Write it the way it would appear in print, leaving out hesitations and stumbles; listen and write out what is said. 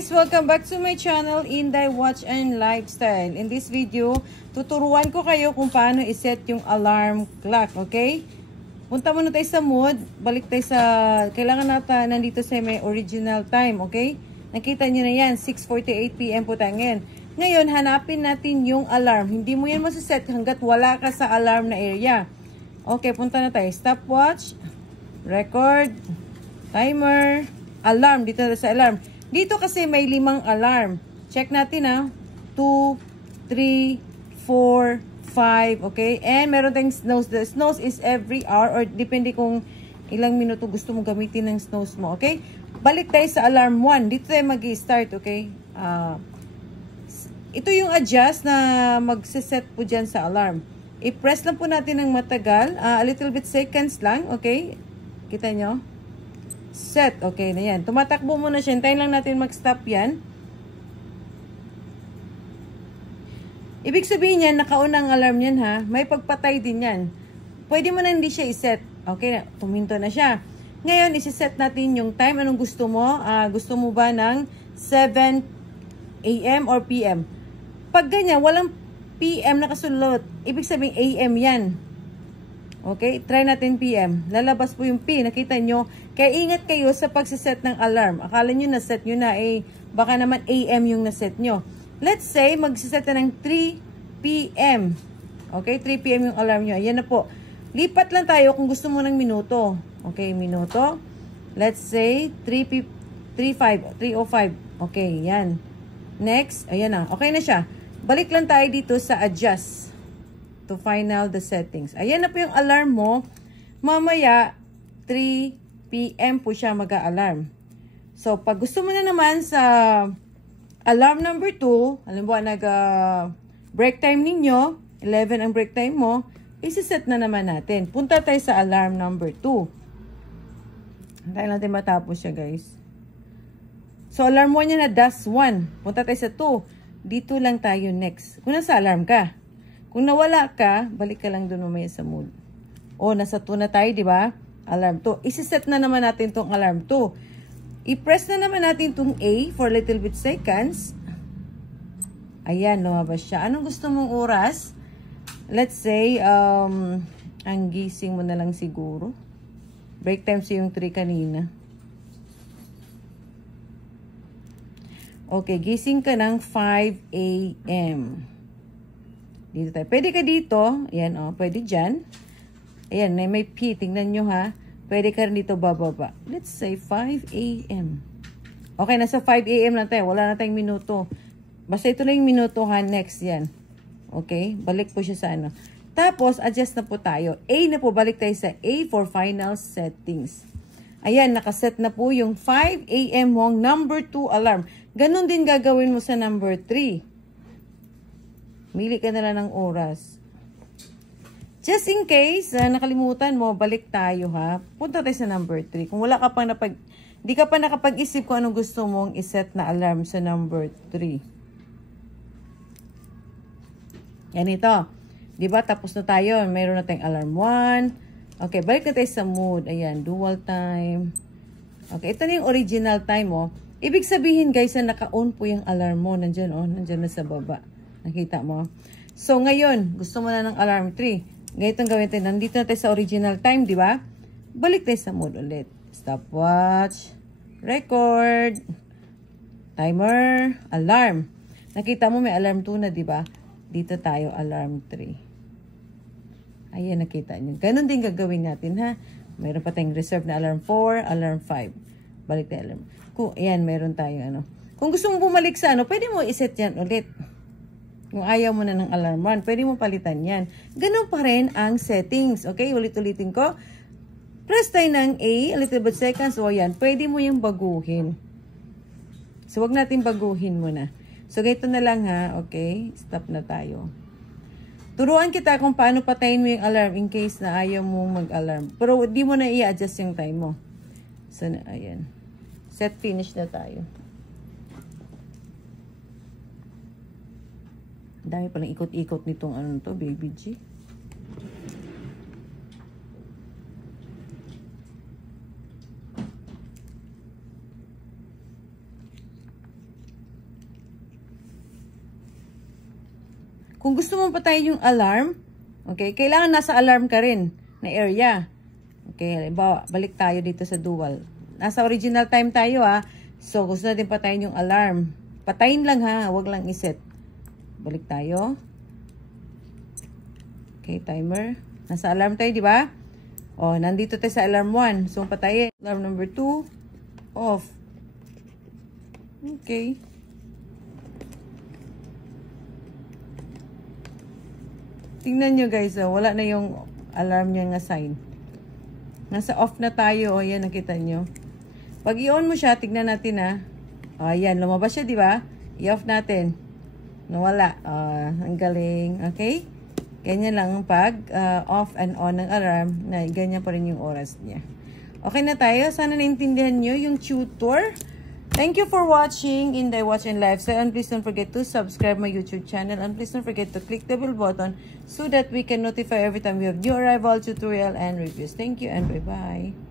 guys! Welcome back to my channel, Inday Watch and Lifestyle. In this video, tuturuan ko kayo kung paano iset yung alarm clock, okay? Punta muna tayo sa mood, balik tayo sa, kailangan natin nandito sa may original time, okay? Nakita nyo na yan, 6:48 PM po tayo ngayon. Ngayon, hanapin natin yung alarm. Hindi mo yan masaset hanggat wala ka sa alarm na area. Okay, punta na tayo. Stopwatch, record, timer, alarm. Dito na sa alarm. Dito kasi may 5 alarm. Check natin ha. 2, 3, 4, 5. Okay? And meron tayong snooze. The snooze is every hour or depende kung ilang minuto gusto mo gamitin ng snooze mo. Okay? Balik tayo sa alarm 1. Dito tayo mag-start. Okay? Ito yung adjust na magsiset po dyan sa alarm. I-press lang po natin ng matagal. A little bit seconds lang. Okay? Kita nyo? Set. Okay na yan. Tumatakbo muna siya. Hintayin lang natin mag-stop yan. Ibig sabihin yan, nakaunang alarm yan ha. May pagpatay din yan. Pwede mo na hindi siya iset. Okay, tuminto na siya. Ngayon, isi-set natin yung time. Anong gusto mo? Gusto mo ba ng 7 AM or PM? Pag ganyan, walang PM na kasulot. Ibig sabihin AM yan. Okay, try natin PM. Lalabas po yung P. Nakita nyo? Kaya ingat kayo sa pagsiset ng alarm. Akala nyo na-set nyo na baka naman AM yung na-set nyo. Let's say, magsiset na ng 3 PM. Okay, 3 PM yung alarm nyo. Ayan na po. Lipat lang tayo kung gusto mo ng minuto. Okay, minuto. Let's say, 3:05. Okay, yan. Next, ayan na. Okay na siya. Balik lang tayo dito sa adjust. To final the settings. Ayan na po yung alarm mo. Mamaya, 3 PM po siya mag-a-alarm. So, pag gusto mo na naman sa alarm number 2, halimbawa break time ninyo, 11 ang break time mo, isi-set na naman natin. Punta tayo sa alarm number 2. Hintayin natin matapos siya, guys. So, alarm 1 niya na -1. Punta tayo sa 2. Dito lang tayo next. Kung nasa alarm ka. Kung nawala ka, balik ka lang doon mamaya sa mood. O, nasa 2 na tayo, di ba? Alarm 2. Isi-set na naman natin itong alarm 2. I-press na naman natin itong A for a little bit seconds. Ayan, lumabas siya. Anong gusto mong oras? Let's say, ang gising mo na lang siguro. Break time siya yung 3 kanina. Okay, gising ka ng 5 AM. Dito tayo. Pwede ka dito. Ayan, pwede dyan. Ayan, may P. Tingnan nyo ha. Pwede ka rin dito bababa. Let's say 5 AM. Okay, nasa 5 AM lang tayo. Wala na tayong minuto. Basta ito lang yung minuto ha. Next yan. Okay, balik po siya sa ano. Tapos, adjust na po tayo. A na po. Balik tayo sa A for final settings. Ayan, nakaset na po yung 5 AM mong number 2 alarm. Ganon din gagawin mo sa number 3. Mili ka na lang ng oras. Just in case, nakalimutan mo, balik tayo ha. Punta tayo sa number 3. Kung wala ka pang di ka pa nakapag-isip kung anong gusto mong iset na alarm sa number 3. Yan ito. Diba? Tapos na tayo. Mayroon na tayong alarm 1. Okay, balik na tayo sa mood. Ayan, dual time. Okay, ito na yung original time mo. Ibig sabihin guys, na naka-on po yung alarm mo. Nandyan nandyan na sa baba. Nakita mo? So, ngayon, gusto mo na ng alarm 3. Ganitong gawin tayo. Nandito na tayo sa original time, di ba? Balik tayo sa mode ulit. Stopwatch. Record. Timer. Alarm. Nakita mo may alarm 2 na, di ba? Dito tayo, alarm 3. Ayan, nakita nyo. Ganon din gagawin natin, ha? Meron pa tayong reserve na alarm 4, alarm 5. Balik tayo alarm. Ayan, meron tayo, Kung gusto mo bumalik sa pwede mo iset yan ulit. Kung ayaw mo na ng alarm 1, pwede mo palitan yan. Ganun pa rin ang settings. Okay, ulit-ulitin ko. Press tayo ng A, a little bit seconds. O yan, pwede mo yung baguhin. So, wag natin baguhin muna. So, ganito na lang ha. Okay, stop na tayo. Turuan kita kung paano patayin mo yung alarm in case na ayaw mo mag-alarm. Pero di mo na i-adjust yung time mo. So, ayan. Set finish na tayo. Dami palang ikot-ikot nitong baby G. Kung gusto mo patayin yung alarm, okay, kailangan nasa alarm ka rin na area. Okay, balik tayo dito sa dual. Nasa original time tayo So, gusto natin patayin yung alarm. Patayin lang wag lang iset. Balik tayo. Okay, timer. Nasa alarm tayo, di ba? Nandito tayo sa alarm 1. So, patayin. Alarm number 2, off. Okay. Tingnan nyo guys, wala na yung alarm niya nga sign. Nasa off na tayo, yan nakita nyo. Pag i-on mo siya, tignan natin ayan, lumabas siya, di ba? I-off natin. Nawala. Ang galing. Okay? Ganyan lang pag off and on ng alarm, na ganyan pa rin yung oras niya. Okay na tayo. Sana naintindihan nyo yung tutor. Thank you for watching Inday Watch and Live. So, and please don't forget to subscribe my YouTube channel. And please don't forget to click the bell button so that we can notify every time we have new arrival, tutorial, and reviews. Thank you and bye-bye.